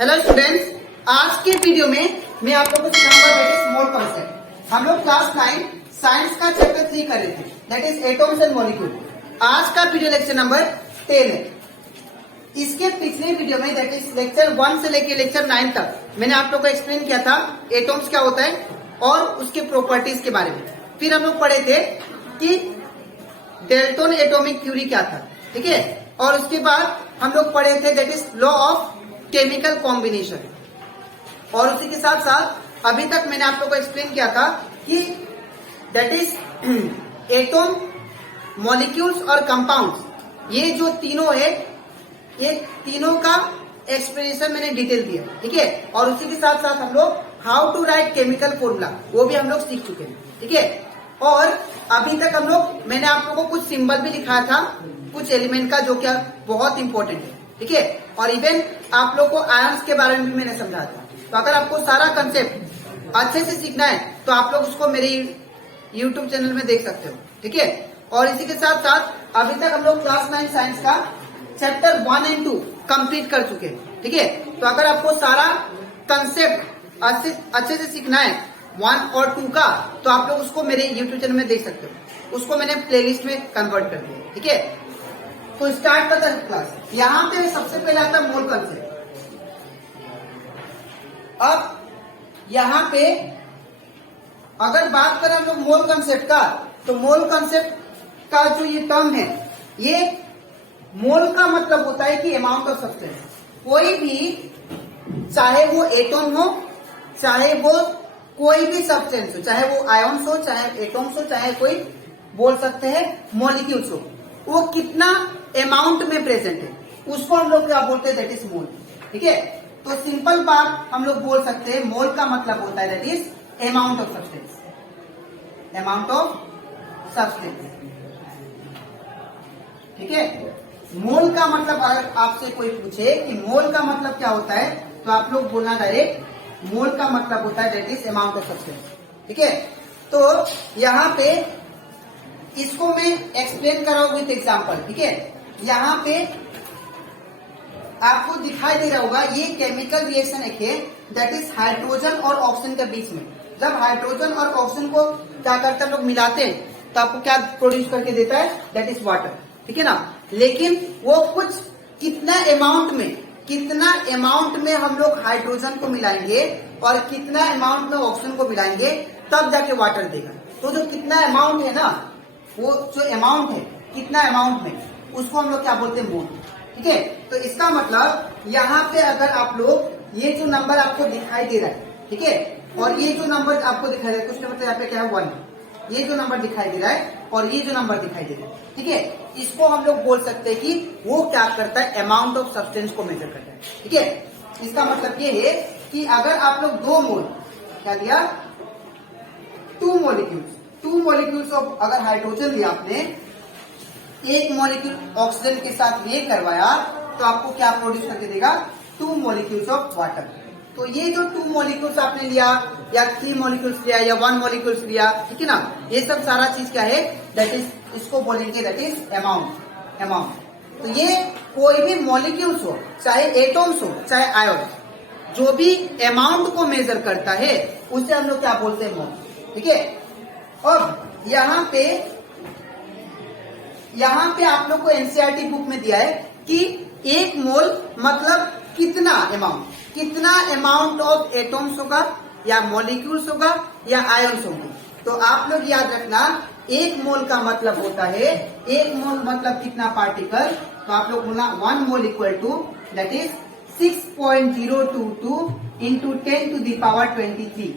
Hello students, आज के video में मैं आप लोगों को सिखाऊंगा दैट इज मोल कॉन्सेप्ट। हम लोग क्लास 9 साइंस का चैप्टर 3 कर रहे थे, that is atoms and molecule. आज का वीडियो लेक्चर नंबर 10 है। इसके पिछले वीडियो में दैट इज लेक्चर 1 से लेकर लेक्चर 9 तक मैंने आप लोगों को एक्सप्लेन किया था एटॉम्स क्या होता है और उसके प्रॉपर्टीज के बारे में। फिर हम लोग पढ़े थे कि डेल्टन एटॉमिक थ्योरी क्या था, ठीक है। और उसके बाद हम लोग पढ़े थे that is law of chemical combination. और उसी के साथ साथ अभी तक मैंने आप लोगों को एक्सप्लेन किया था कि दैट इज एटॉम, मॉलिक्यूल्स और कंपाउंड्स, ये जो तीनों है, ये तीनों का एक्सप्लेनेशन मैंने डिटेल दिया, ठीक है। और उसी के साथ साथ हम लोग how to write chemical formula वो भी हम लोग सीख चुके हैं, ठीक है। और अभी तक हम लोग, मैंने आप लोगों को कुछ सिंबल भी दिखाया था कुछ एलिमेंट का, जो क्या बहुत इंपॉर्टेंट है, ठीक है। और इवन आप लोग को आयन्स के बारे में भी मैंने समझाया था। तो अगर आपको सारा कंसेप्ट अच्छे से सीखना है तो आप लोग उसको मेरे यूट्यूब चैनल में देख सकते हो, ठीक है। और इसी के साथ साथ अभी तक हम लोग क्लास 9 साइंस का चैप्टर 1 एंड 2 कंप्लीट कर चुके हैं, ठीक है। तो अगर आपको सारा कंसेप्ट अच्छे से सीखना है 1 और 2 का, तो आप लोग उसको मेरे यूट्यूब चैनल में देख सकते हो। उसको मैंने प्लेलिस्ट में कन्वर्ट कर दिया, ठीक है। तो स्टार्ट करते हैं क्लास। यहाँ पे सबसे पहले आता है मोल कंसेप्ट। अब यहाँ पे अगर बात करें हम लोग मोल कंसेप्ट का, तो मोल कंसेप्ट का जो ये टर्म है, ये मोल का मतलब होता है कि अमाउंट ऑफ सब्सटेंस। कोई भी, चाहे वो एटॉम हो, चाहे वो कोई भी सब्सटेंस हो, चाहे वो आयन्स हो, चाहे एटॉम्स हो, चाहे कोई बोल सकते हैं मॉलिक्यूल्स हो, वो कितना अमाउंट में प्रेजेंट है उसको हम लोग क्या बोलते हैं, दैट इज मोल, ठीक है। तो सिंपल बात हम लोग बोल सकते हैं, मोल का मतलब होता है that is amount of substance, amount of substance, ठीक है। मोल का मतलब अगर आपसे कोई पूछे कि मोल का मतलब क्या होता है, तो आप लोग बोलना डायरेक्ट मोल का मतलब होता है that is amount of substance, ठीक है। तो यहाँ पे इसको मैं एक्सप्लेन कर रहा हूं विथ एग्जाम्पल, ठीक है। यहाँ पे आपको दिखाई दे रहा होगा, ये केमिकल रिएक्शन है दैट इज हाइड्रोजन और ऑक्सीजन के बीच में। जब हाइड्रोजन और ऑक्सीजन को क्या करते हैं लोग मिलाते हैं, तो आपको क्या प्रोड्यूस करके देता है, दैट इज वाटर, ठीक है ना। लेकिन वो कुछ कितना अमाउंट में हम लोग हाइड्रोजन को मिलाएंगे और कितना अमाउंट में ऑक्सीजन को मिलाएंगे, तब जाके वाटर देगा। तो जो कितना अमाउंट है ना, वो जो अमाउंट है कितना अमाउंट में, उसको हम लोग क्या बोलते हैं, मोल, ठीक है। तो इसका मतलब यहाँ पे अगर आप लोग ये जो नंबर आपको दिखाई दे रहा है, ठीक है, और ये जो नंबर आपको दिखाई दे रहा है, कुछ नंबर यहाँ पे क्या है 1, ये जो नंबर दिखाई दे रहा है और ये जो नंबर दिखाई दे रहा है, ठीक है, इसको हम लोग बोल सकते हैं कि वो क्या करता है, अमाउंट ऑफ सब्सटेंस को मेजर करता है, ठीक है। इसका मतलब ये है कि अगर आप लोग 2 मोल, क्या दिया, 2 मॉलिक्यूल्स ऑफ अगर हाइड्रोजन लिया आपने, एक मॉलिक्यूल ऑक्सीजन के साथ ये करवाया, तो आपको क्या प्रोड्यूस करके देगा, 2 मॉलिक्यूल्स ऑफ वाटर। तो ये जो 2 मॉलिक्यूल्स आपने लिया या 3 मॉलिक्यूल्स लिया या 1 मॉलिक्यूल्स लिया, ठीक है ना, ये सब सारा चीज क्या है, दैट इज, इसको बोलेंगे दैट इज अमाउंट। तो ये कोई भी मॉलिक्यूल्स हो, चाहे एटॉम्स हो, चाहे आयन, जो भी अमाउंट को मेजर करता है उसे हम लोग क्या बोलते हैं, मोल, ठीक है। अब यहाँ पे आप लोग को एनसीईआरटी बुक में दिया है कि 1 मोल मतलब कितना अमाउंट ऑफ एटॉम्स होगा या मॉलिक्यूल्स होगा या आयन्स होंगे। तो आप लोग याद रखना, 1 मोल का मतलब होता है, 1 मोल मतलब कितना पार्टिकल, तो आप लोग बोलना 1 mole equal to that is 6.022 into 10 to the power 23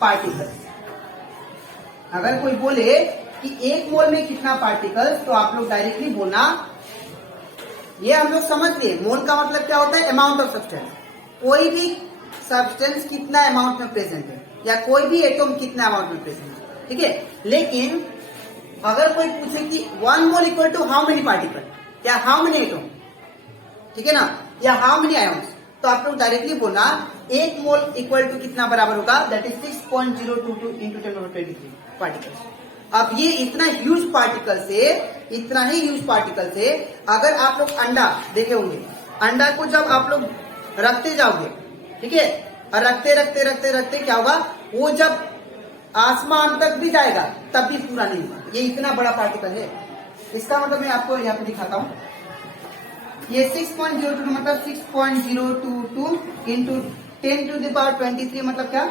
particles. अगर कोई बोले कि 1 मोल में कितना पार्टिकल्स, तो आप लोग डायरेक्टली बोलना, ये हम लोग समझते हैं मोल का मतलब क्या होता है, अमाउंट ऑफ सब्सटेंस। कोई भी सब्सटेंस कितना अमाउंट में प्रेजेंट है या कोई भी एटॉम कितना अमाउंट में प्रेजेंट है, ठीक है। लेकिन अगर कोई पूछे कि 1 mole equal to how many particle या हाउ मेनी एटॉम, ठीक है ना, या हाउ मेनी आयन्स, तो आप लोग डायरेक्टली बोलना 1 मोल इक्वल टू कितना बराबर होगा, दैट इज 6.022 इंटू 10⁻23 पार्टिकल्स। अब ये इतना ह्यूज पार्टिकल से अगर आप लोग अंडा देखे होंगे, अंडा को जब आप लोग रखते जाओगे, ठीक है, और रखते रखते रखते रखते क्या होगा, वो जब आसमान तक भी जाएगा तब भी पूरा नहीं होगा। ये इतना बड़ा पार्टिकल है। इसका मतलब मैं आपको यहाँ पे दिखाता हूँ। ये 6.02 मतलब 6.022 इंटू 10⁻23 मतलब क्या,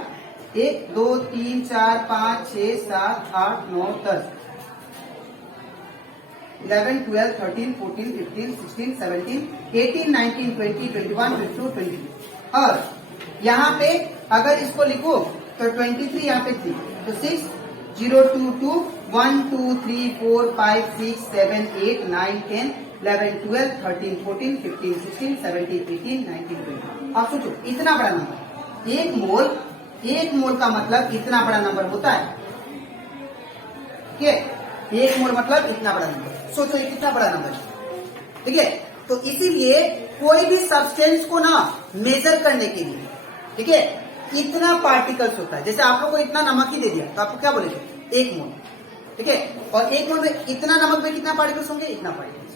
1 2 3 4 5 6 7 8 9 10 11 12 13 14 15 16 17 18 19 20 21 22 23। और यहाँ पे अगर इसको लिखो तो 23 यहाँ पे थी, तो 6 0 2 2 1 2 3 4 5 6 7 8 9 10 11 12 13 14 15 16 17 18 19 20। अब सोचो इतना बड़ा नंबर, एक मोल का मतलब इतना बड़ा नंबर होता है, ठीक है, एक मोल मतलब इतना बड़ा नंबर। सोचो ये कितना बड़ा नंबर है, ठीक है। तो इसीलिए कोई भी सब्सटेंस को ना मेजर करने के लिए, ठीक है, इतना पार्टिकल्स होता है। जैसे आप लोग को इतना नमक ही दे दिया तो आपको क्या बोलेंगे, 1 मोल, ठीक है, और 1 मोल में इतना नमक में कितना पार्टिकल्स होंगे, इतना पार्टिकल्स,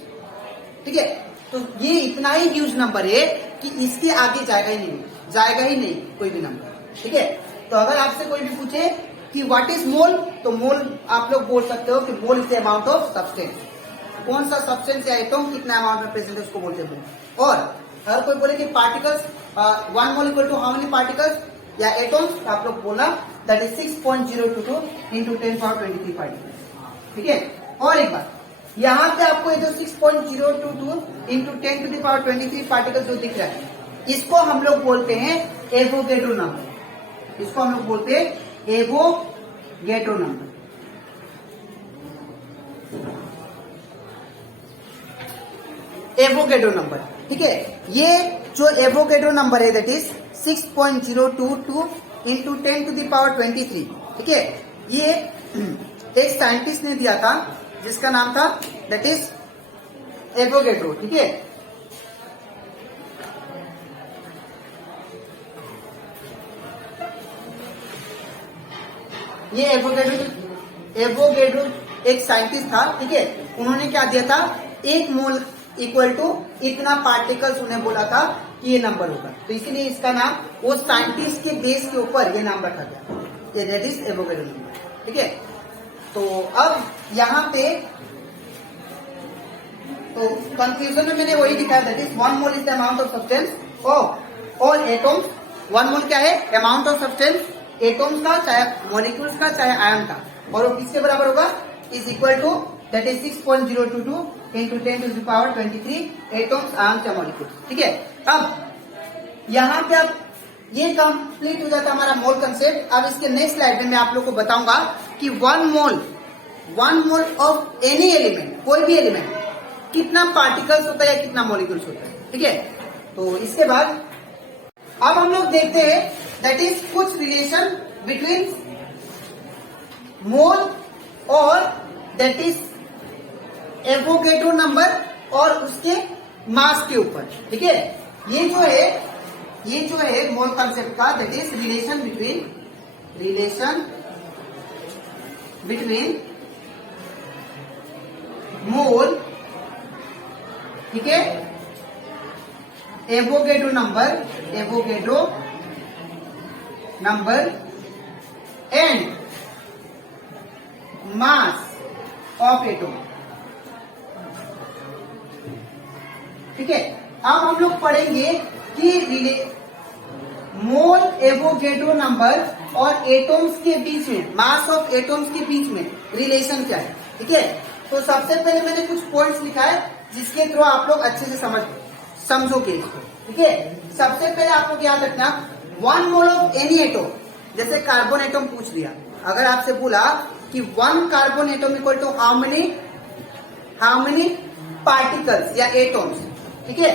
ठीक है। तो ये इतना ही ह्यूज नंबर है कि इसके आगे जाएगा ही नहीं कोई भी नंबर, ठीक है। तो अगर आपसे कोई भी पूछे कि व्हाट इज मोल, तो मोल आप लोग बोल सकते हो कि mole is the amount of substance. कौन सा सब्सटेंस या एटम कितना अमाउंट में प्रेजेंट है उसको बोलते हैं। और अगर कोई बोले कि particles 1 mole equal to how many particles या एटम्स, तो आप लोग बोला दैट इज 6.022 इंटू 10⁻23 पार्टिकल्स, ठीक है। और एक बात, यहाँ पे आपको ये जो 6.022 इंटू 10⁻23 पार्टिकल जो दिख रहा है, इसको हम लोग बोलते हैं एवोगैड्रो नंबर। इसको हम लोग बोलते हैं एवोगैड्रो नंबर। एवोगैड्रो नंबर, ठीक है। ये जो एवोगैड्रो नंबर है दैट इज 6.022 इंटू 10⁻23, ठीक है। ये एक साइंटिस्ट ने दिया था जिसका नाम था दैट इज एवोगैड्रो, ठीक है। ये एवोगैड्रो एक साइंटिस्ट था, ठीक है। उन्होंने क्या दिया था, 1 मोल इक्वल टू इतना पार्टिकल्स उन्हें बोला था कि ये नंबर होगा। तो इसीलिए इसका नाम वो साइंटिस्ट के बेस के ऊपर ये नाम रखा गया, ये दैट इज एवोगैड्रो नंबर, ठीक है। तो अब यहाँ पे तो कंक्लूजन में मैंने वही दिखाया that is 1 mole is the amount of substance और एटम्स। 1 मोल क्या है, अमाउंट ऑफ सब्सटेंस एटम्स का, चाहे मॉलिक्यूल्स का, चाहे आयन का, और वो किसके बराबर होगा, is equal to that is 6.022 into 10⁻23 atoms, ion या मॉलिक्यूल्स, ठीक है। अब यहाँ पे अब ये कंप्लीट हो जाता है हमारा मोल कंसेप्ट। अब इसके नेक्स्ट स्लाइड में मैं आप लोग को बताऊंगा कि 1 मोल ऑफ एनी एलिमेंट, कोई भी एलिमेंट, कितना पार्टिकल्स होता है या कितना मॉलिक्यूल्स होता है, ठीक है। तो इसके बाद अब हम लोग देखते हैं दैट इज कुछ रिलेशन बिटवीन मोल और दैट इज एवोगैड्रो नंबर और उसके मास के ऊपर, ठीक है। ये जो है मोल कंसेप्ट का दैट इज रिलेशन बिटवीन मोल, ठीक है, Avogadro number and mass of atom, ठीक है। अब हम लोग पढ़ेंगे कि मोल एवोगैड्रो नंबर और एटम्स के बीच में, मास ऑफ एटम्स के बीच में रिलेशन क्या है, ठीक है। तो सबसे पहले मैंने कुछ पॉइंट्स लिखा है जिसके थ्रू आप लोग अच्छे से समझोगे इसको, ठीक है। सबसे पहले आप लोग याद रखना 1 मोल ऑफ एनी एटम, जैसे कार्बन एटम पूछ लिया, अगर आपसे बोला कि 1 carbon atom equal to how many particles या एटम्स, ठीक है।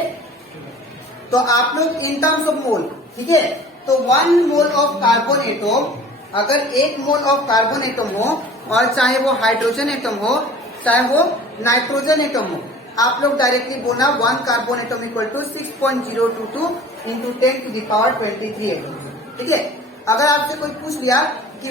तो आप लोग इन टर्म्स ऑफ मोल, ठीक है। तो 1 मोल ऑफ कार्बन एटम, अगर 1 मोल ऑफ कार्बन एटम हो, और चाहे वो हाइड्रोजन एटम हो, चाहे वो नाइट्रोजन एटम हो, आप लोग डायरेक्टली बोलना 1 carbon atom equal to 6.022 into 10⁻23 atom, ठीक है। अगर आपसे कोई पूछ लिया कि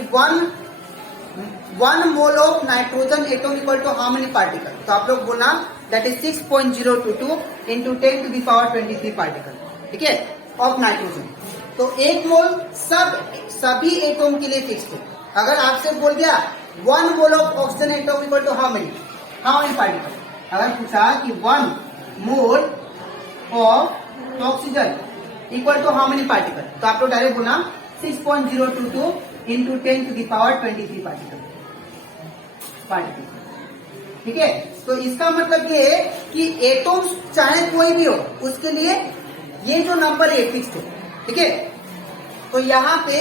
1 mole of nitrogen atom equal to how many particle, तो आप लोग बोलना दैट इज 6.022 इंटू 10⁻23 पार्टिकल, ठीक है। Of nitrogen. तो 1 मोल सभी एटम के लिए फिक्स है। अगर आपसे बोल दिया 1 mole of oxygen atom equal to how many particle, अगर पूछा कि 1 mole of oxygen equal to how many particle, तो आप लोग डायरेक्ट बोलना 6.022 into 10 to the power 23 particle. ठीक है, तो इसका मतलब ये है कि एटम्स चाहे कोई भी हो उसके लिए ये जो नंबर है फिक्स्ड है। ठीक है, तो यहाँ पे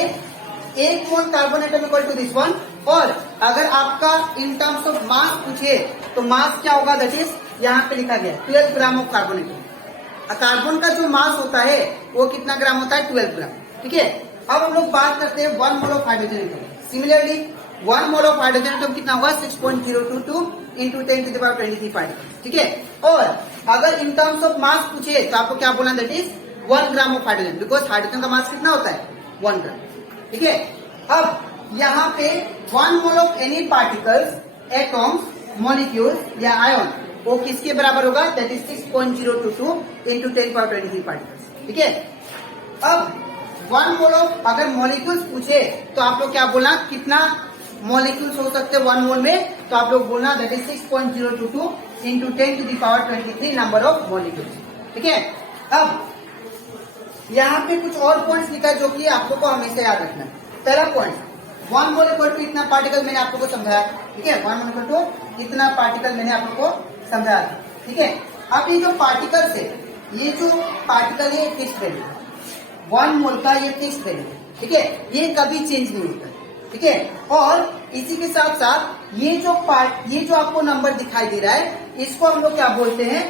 1 mole carbon atom equal to this one. और अगर आपका इन टर्म्स ऑफ मास पूछे तो मास क्या होगा, दैट इज यहाँ पे लिखा गया 12 gram of carbon atom. Carbon का जो मास होता है वो कितना ग्राम होता है, 12 ग्राम। ठीक है, अब हम लोग बात करते हैं 1 mole of hydrogen atom. Similarly 1 mole of hydrogen atom कितना होगा, 6.022 into 10 to the power 23 particle. ठीक है, और अगर इन टर्म्स ऑफ मास पूछे तो आपको क्या बोलना, that is 1 gram of hydrogen, because hydrogen का मास कितना होता है, 1 ग्राम। ठीक है, अब यहाँ पे 1 mole of any particles, atoms, molecules या आयन, वो किसके बराबर होगा, that is 6.022 into 10 power 23 particles. ठीक है, अब 1 मोल ऑफ अगर मॉलिक्यूल्स पूछे तो आप लोग क्या बोलना, कितना मॉलिक्यूल्स हो सकते हैं 1 मोल में, तो आप लोग बोलना that is 6.022 into 10 to the power 23 number of molecules. ठीक है, अब यहाँ पे कुछ और पॉइंट्स लिखा है जो कि आप लोग को हमेशा याद रखना है। पहला पॉइंट, 1 मोल इक्वल टू इतना पार्टिकल, मैंने आप लोग को समझाया। ठीक है, 1 मोल इक्वल टू इतना पार्टिकल मैंने आप लोग को समझाया। ठीक है, अब ये जो पार्टिकल्स है, ये जो पार्टिकल है फिक्स वैल्यू, 1 मोल का ये फिक्स वैल्यू। ठीक है, ये कभी चेंज नहीं होता। ठीक है, और इसी के साथ साथ ये जो आपको नंबर दिखाई दे रहा है, इसको हम लोग क्या बोलते हैं,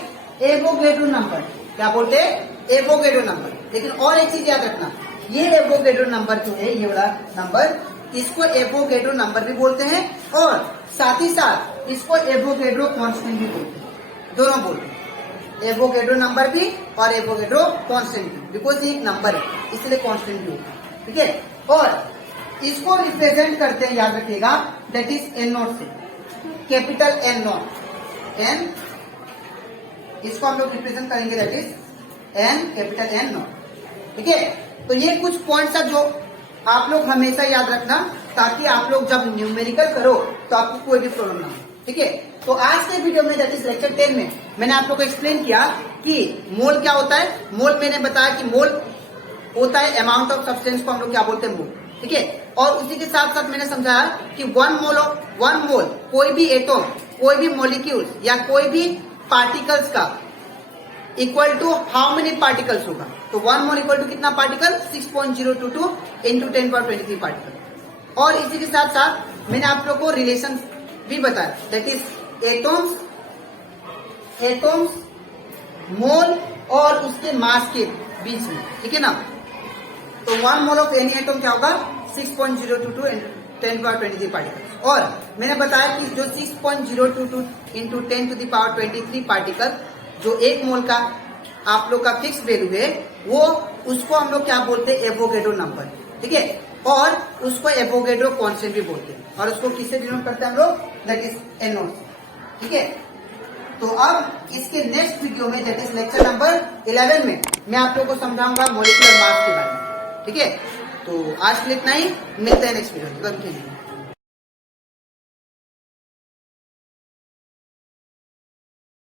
एवोगैड्रो नंबर। क्या बोलते हैं, एवोगैड्रो नंबर। लेकिन और एक चीज याद रखना, ये एवोगैड्रो नंबर जो है, ये वाला नंबर, इसको एवोगैड्रो नंबर भी बोलते हैं और साथ ही साथ इसको एवोगैड्रो कांस्टेंट भी बोलते हैं, दोनों बोलते हैं, एवोगैड्रो नंबर भी और एवोगैड्रो कांस्टेंट भी, बिकॉज ये एक नंबर है इसलिए कांस्टेंट भी होता है। ठीक है, और इसको रिप्रेजेंट करते हैं, याद रखिएगा, दैट इज एन नॉट से, कैपिटल एन नॉट, एन, इसको हम लोग रिप्रेजेंट करेंगे that is N, capital N naught. ठीक है, तो ये कुछ पॉइंट्स है जो आप लोग हमेशा याद रखना, ताकि आप लोग जब न्यूमेरिकल करो तो आपको कोई भी प्रॉब्लम ना हो। ठीक है, तो आज के वीडियो में दैट इज लेक्चर 10 में मैंने आप लोग को एक्सप्लेन किया कि मोल क्या होता है। मोल मैंने बताया कि मोल होता है अमाउंट ऑफ सब्सटेंस को हम लोग क्या बोलते हैं, मोल। ठीक है, और उसी के साथ साथ मैंने समझाया कि 1 मोल कोई भी एटम, कोई भी मॉलिक्यूल या कोई भी पार्टिकल्स का equal to how many particles होगा। तो 1 मोल इक्वल टू कितना पार्टिकल, 6.022 इंटू 10 पावर 23 पार्टिकल। और इसी के साथ साथ मैंने आप लोग को रिलेशन भी बताया, दैट इज एटम्स, मोल और उसके मास के बीच में। ठीक है ना, तो 1 मोल ऑफ एनी एटम क्या होगा, 6.022 10 पावर 23 पार्टिकल। और मैंने बताया कि जो 6.022 into 10 to the power 23 particle, जो 1 मोल का आप लोग का फिक्स वैल्यू है, वो उसको हम लोग क्या बोलते हैं, एवोगैड्रो नंबर। ठीक है, और उसको एवोगैड्रो कांस्टेंट भी बोलते हैं, और उसको किससे डिनोट करते हैं हम लोग, दैट इज एन नॉट। ठीक है, तो अब इसके नेक्स्ट वीडियो में दैट इज लेक्चर नंबर 11 में मैं आप लोग को समझाऊंगा मॉलिक्यूलर मास के बारे में। ठीक है, तो आज के लिए इतना ही, मिलते हैं नेक्स्ट वीडियो में।